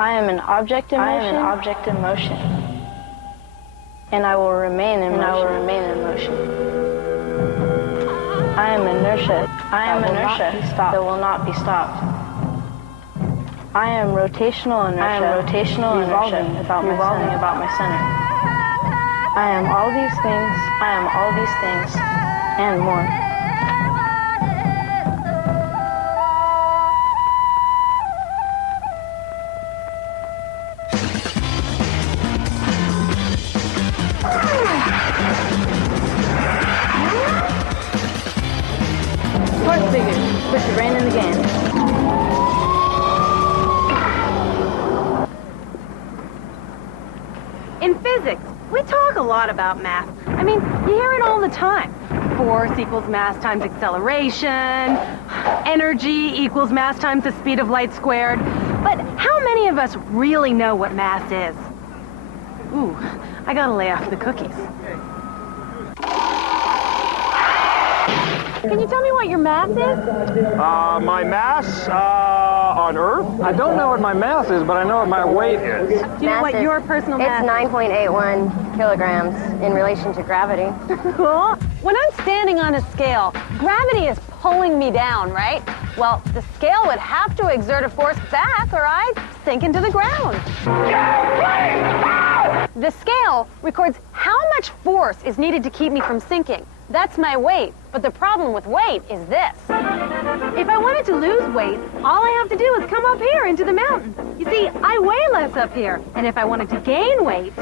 I am an object in motion. And I will remain in motion. I am inertia. That will not be stopped. I am rotational inertia. Revolving about my center. I am all these things. And more. Sports figures. Put your brain in the game. In physics, we talk a lot about math. I mean, you hear it all the time. Force equals mass times acceleration. Energy equals mass times the speed of light squared. But how many of us really know what mass is? Ooh, I gotta lay off the cookies. Can you tell me what your mass is? My mass on Earth? I don't know what my mass is, but I know what my weight is. Do you know what your personal mass is? It's 9.81 kilograms in relation to gravity. Cool. When I'm standing on a scale, gravity is pulling me down, right? Well, the scale would have to exert a force back or I'd sink into the ground. The scale records how much force is needed to keep me from sinking. That's my weight, but the problem with weight is this. If I wanted to lose weight, all I have to do is come up here into the mountain. You see, I weigh less up here, and if I wanted to gain weight,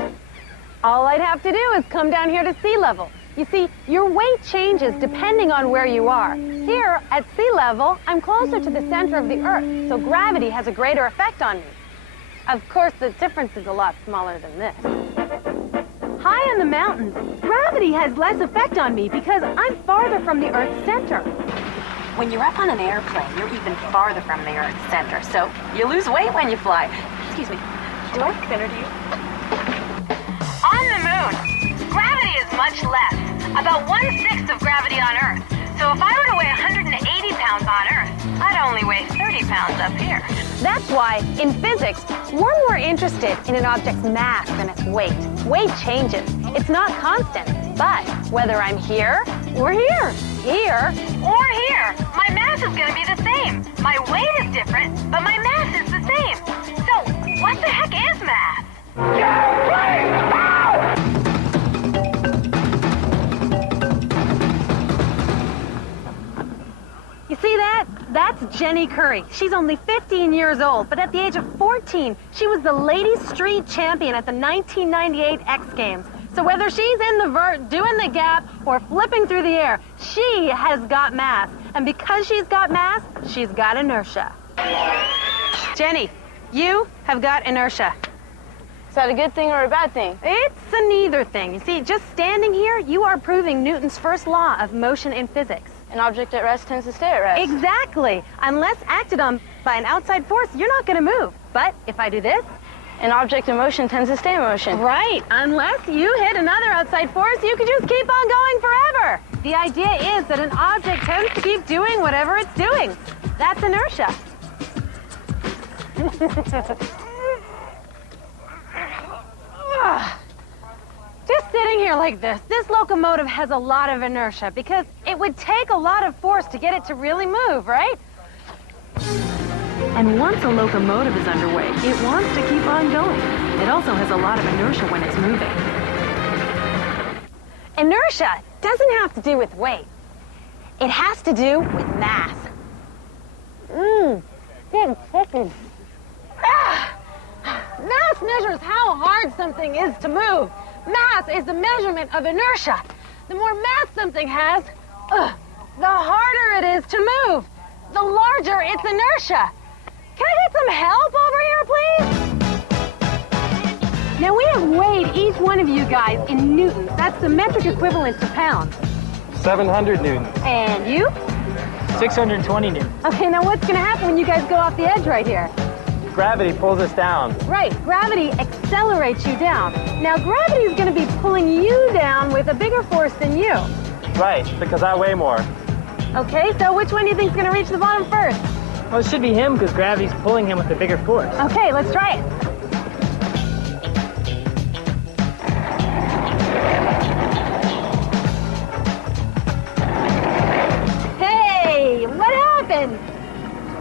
all I'd have to do is come down here to sea level. You see, your weight changes depending on where you are. Here, at sea level, I'm closer to the center of the Earth, so gravity has a greater effect on me. Of course, the difference is a lot smaller than this. High in the mountains, gravity has less effect on me because I'm farther from the Earth's center. When you're up on an airplane, you're even farther from the Earth's center, so you lose weight when you fly. Excuse me, do I look thinner to you? On the moon, gravity is much less, about 1/6 of gravity on Earth. So if I were to weigh 180 pounds on Earth, I'd only weigh 30 pounds up here. That's why, in physics, we're more interested in an object's mass than its weight. Weight changes. It's not constant. But whether I'm here or here, here or here, my mass is going to be the same. My weight is different, but my mass is the same. So, what the heck is mass? You see that? That's Jenny Curry. She's only 15 years old, but at the age of 14, she was the ladies' street champion at the 1998 X Games. So whether she's in the vert, doing the gap, or flipping through the air, she has got mass. And because she's got mass, she's got inertia. Jenny, you have got inertia. Is that a good thing or a bad thing? It's a neither thing. You see, just standing here, you are proving Newton's first law of motion in physics. An object at rest tends to stay at rest. Exactly. Unless acted on by an outside force, you're not going to move. But if I do this, an object in motion tends to stay in motion. Right. Unless you hit another outside force, you could just keep on going forever. The idea is that an object tends to keep doing whatever it's doing. That's inertia. Just sitting here like this locomotive has a lot of inertia because it would take a lot of force to get it to really move, right? And once a locomotive is underway, it wants to keep on going. It also has a lot of inertia when it's moving. Inertia doesn't have to do with weight. It has to do with mass. Good chicken. Mass measures how hard something is to move. Mass is the measurement of inertia. The more mass something has, the harder it is to move. The larger its inertia. Can I get some help over here, please? Now, we have weighed each one of you guys in newtons. That's the metric equivalent to pounds. 700 newtons. And you? 620 newtons. Okay, now what's going to happen when you guys go off the edge right here? Gravity pulls us down. Right, gravity accelerates you down. Now, gravity is going to be pulling you down with a bigger force than you. Right, because I weigh more. Okay, so which one do you think is going to reach the bottom first? Well, it should be him because gravity's pulling him with a bigger force. Okay, let's try it. Hey, what happened?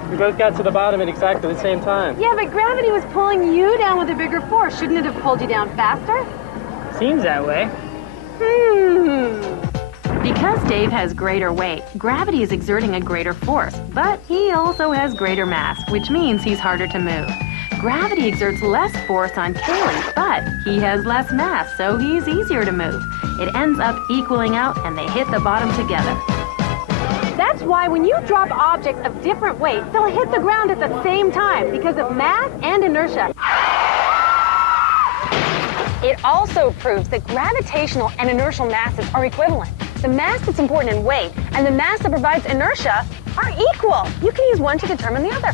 We both got to the bottom at exactly the same time. Yeah, but gravity was pulling you down with a bigger force. Shouldn't it have pulled you down faster? Seems that way. Because Dave has greater weight, gravity is exerting a greater force, but he also has greater mass, which means he's harder to move. Gravity exerts less force on Kaylee, but he has less mass, so he's easier to move. It ends up equaling out, and they hit the bottom together. That's why when you drop objects of different weights, they'll hit the ground at the same time because of mass and inertia. It also proves that gravitational and inertial masses are equivalent. The mass that's important in weight and the mass that provides inertia are equal. You can use one to determine the other.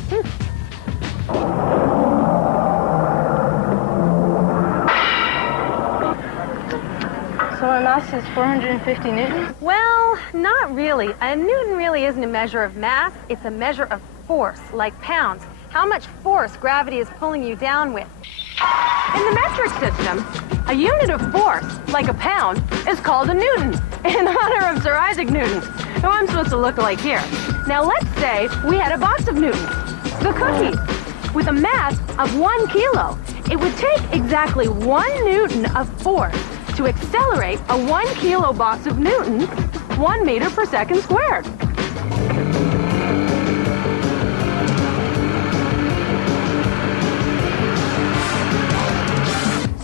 So my mass is 450 newtons? Well, not really. A newton really isn't a measure of mass. It's a measure of force, like pounds. How much force gravity is pulling you down with. In the metric system, a unit of force, like a pound, is called a newton, in honor of Sir Isaac Newton, who I'm supposed to look like here. Now let's say we had a box of newtons, the cookies, with a mass of 1 kilo. It would take exactly 1 newton of force to accelerate a 1 kilo box of newtons 1 meter per second squared.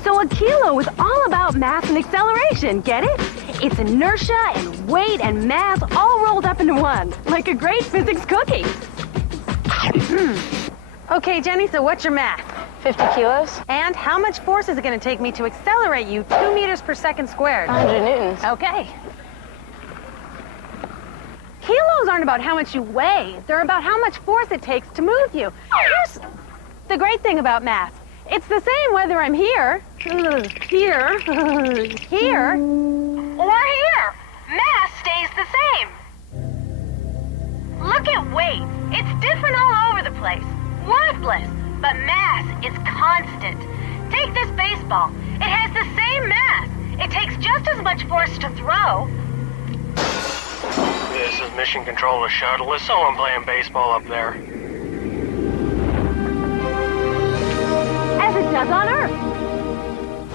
So a kilo is all about mass and acceleration, get it? It's inertia and weight and mass all rolled up into one, like a great physics cookie. Okay, Jenny, so what's your mass? 50 kilos? And how much force is it going to take me to accelerate you 2 meters per second squared? 100 newtons. Okay. Kilos aren't about how much you weigh. They're about how much force it takes to move you. Here's the great thing about mass. It's the same whether I'm here, here, here, Or here. Mass stays the same. Look at weight. It's different all over the place. Worthless. But mass is constant. Take this baseball. It has the same mass. It takes just as much force to throw. This is Mission Control to Shuttle. Is someone playing baseball up there? as it does on Earth.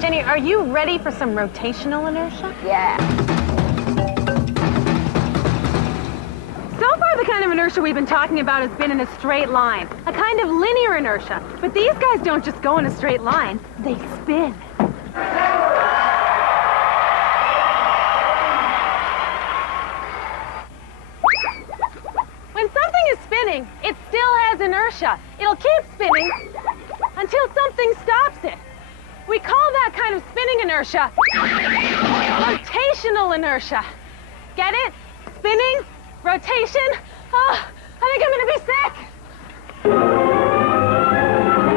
Jenny, are you ready for some rotational inertia? Yeah. So far, the kind of inertia we've been talking about has been in a straight line, a kind of linear inertia. But these guys don't just go in a straight line, they spin. When something is spinning, it still has inertia. It'll keep spinning until something stops it. We call that kind of spinning inertia rotational inertia. Get it? Spinning, rotation. Oh, I think I'm gonna be sick.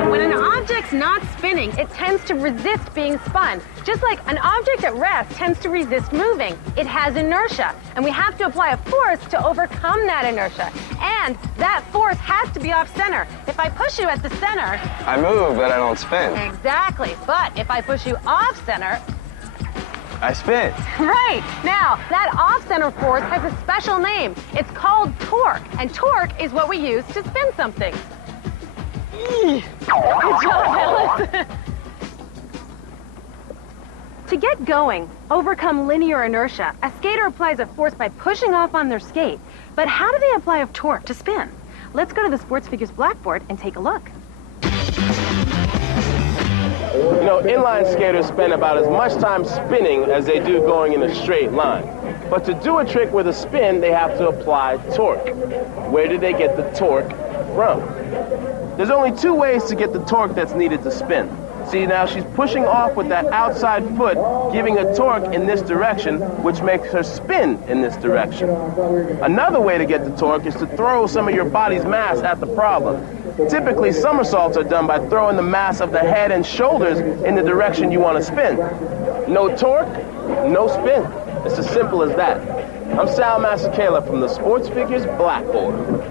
When an object's not spinning, it tends to resist being spun. Just like an object at rest tends to resist moving. It has inertia, and we have to apply a force to overcome that inertia. And that force has to be off center. If I push you at the center... I move, but I don't spin. Exactly. But if I push you off center... I spin. Right. Now, that off-center force has a special name. It's called torque, and torque is what we use to spin something. Good job, Alice. To get going, overcome linear inertia, a skater applies a force by pushing off on their skate. But how do they apply a torque to spin? Let's go to the sports figures blackboard and take a look. You know, inline skaters spend about as much time spinning as they do going in a straight line. But to do a trick with a spin, they have to apply torque. Where do they get the torque from? There's only two ways to get the torque that's needed to spin. See, now she's pushing off with that outside foot, giving a torque in this direction, which makes her spin in this direction. Another way to get the torque is to throw some of your body's mass at the problem. Typically, somersaults are done by throwing the mass of the head and shoulders in the direction you want to spin. No torque, no spin. It's as simple as that. I'm Sal Masakela from the Sports Figures Blackboard.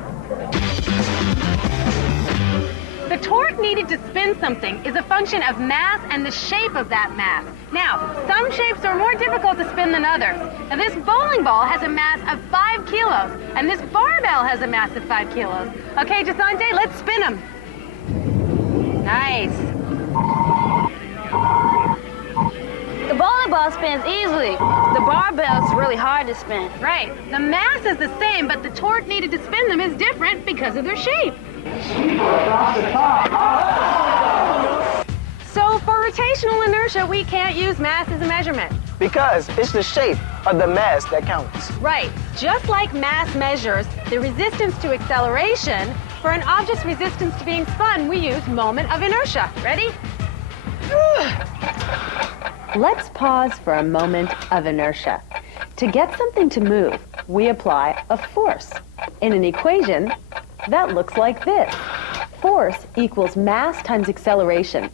torque needed to spin something is a function of mass and the shape of that mass. Now, some shapes are more difficult to spin than others. Now, this bowling ball has a mass of 5 kilos, and this barbell has a mass of 5 kilos. Okay, Jasante, let's spin them. Nice. The bowling ball spins easily. The barbell's really hard to spin. Right. The mass is the same, but the torque needed to spin them is different because of their shape. So for rotational inertia, we can't use mass as a measurement. Because it's the shape of the mass that counts. Right. Just like mass measures the resistance to acceleration, for an object's resistance to being spun, we use moment of inertia. Ready? Let's pause for a moment of inertia. To get something to move, we apply a force. In an equation, that looks like this. Force equals mass times acceleration.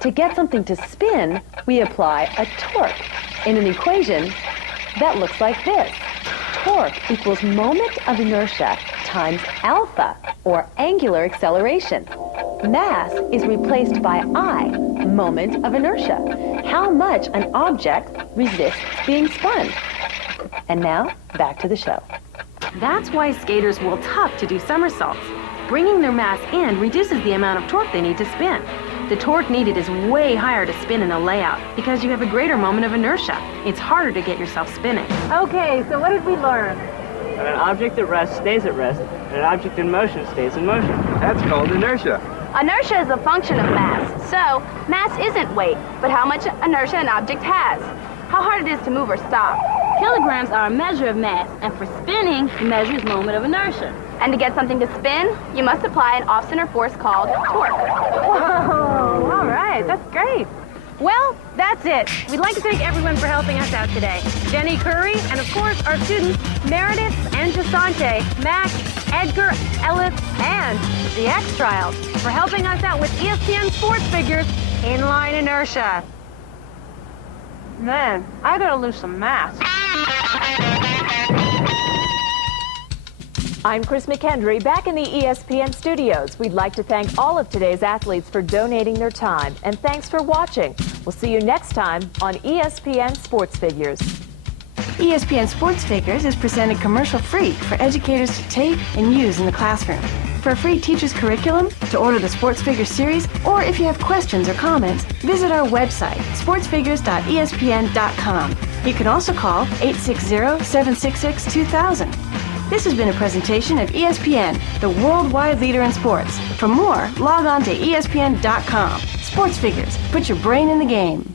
To get something to spin, we apply a torque. In an equation, that looks like this. Torque equals moment of inertia times alpha, or angular acceleration. Mass is replaced by I, moment of inertia. How much an object resists being spun. And now, back to the show. That's why skaters will tuck to do somersaults. Bringing their mass in reduces the amount of torque they need to spin. The torque needed is way higher to spin in a layout because you have a greater moment of inertia. It's harder to get yourself spinning. Okay, so what did we learn? And an object at rest stays at rest, and an object in motion stays in motion. That's called inertia. Inertia is a function of mass. So, mass isn't weight, but how much inertia an object has. How hard it is to move or stop. Kilograms are a measure of mass, and for spinning, the measure is moment of inertia. And to get something to spin, you must apply an off-center force called torque. Whoa, all right, that's great. Well, that's it. We'd like to thank everyone for helping us out today. Jenny Curry, and of course our students, Meredith and Jasante, Max, Edgar, Ellis, and the X-Trials for helping us out with ESPN Sports Figures In Line Inertia. Man, I gotta lose some mass. I'm Chris McHenry, back in the ESPN studios. We'd like to thank all of today's athletes for donating their time. And thanks for watching. We'll see you next time on ESPN Sports Figures. ESPN Sports Figures is presented commercial-free for educators to take and use in the classroom. For a free teacher's curriculum, to order the Sports Figures series, or if you have questions or comments, visit our website, sportsfigures.espn.com. You can also call 860-766-2000. This has been a presentation of ESPN, the worldwide leader in sports. For more, log on to espn.com. Sports Figures, put your brain in the game.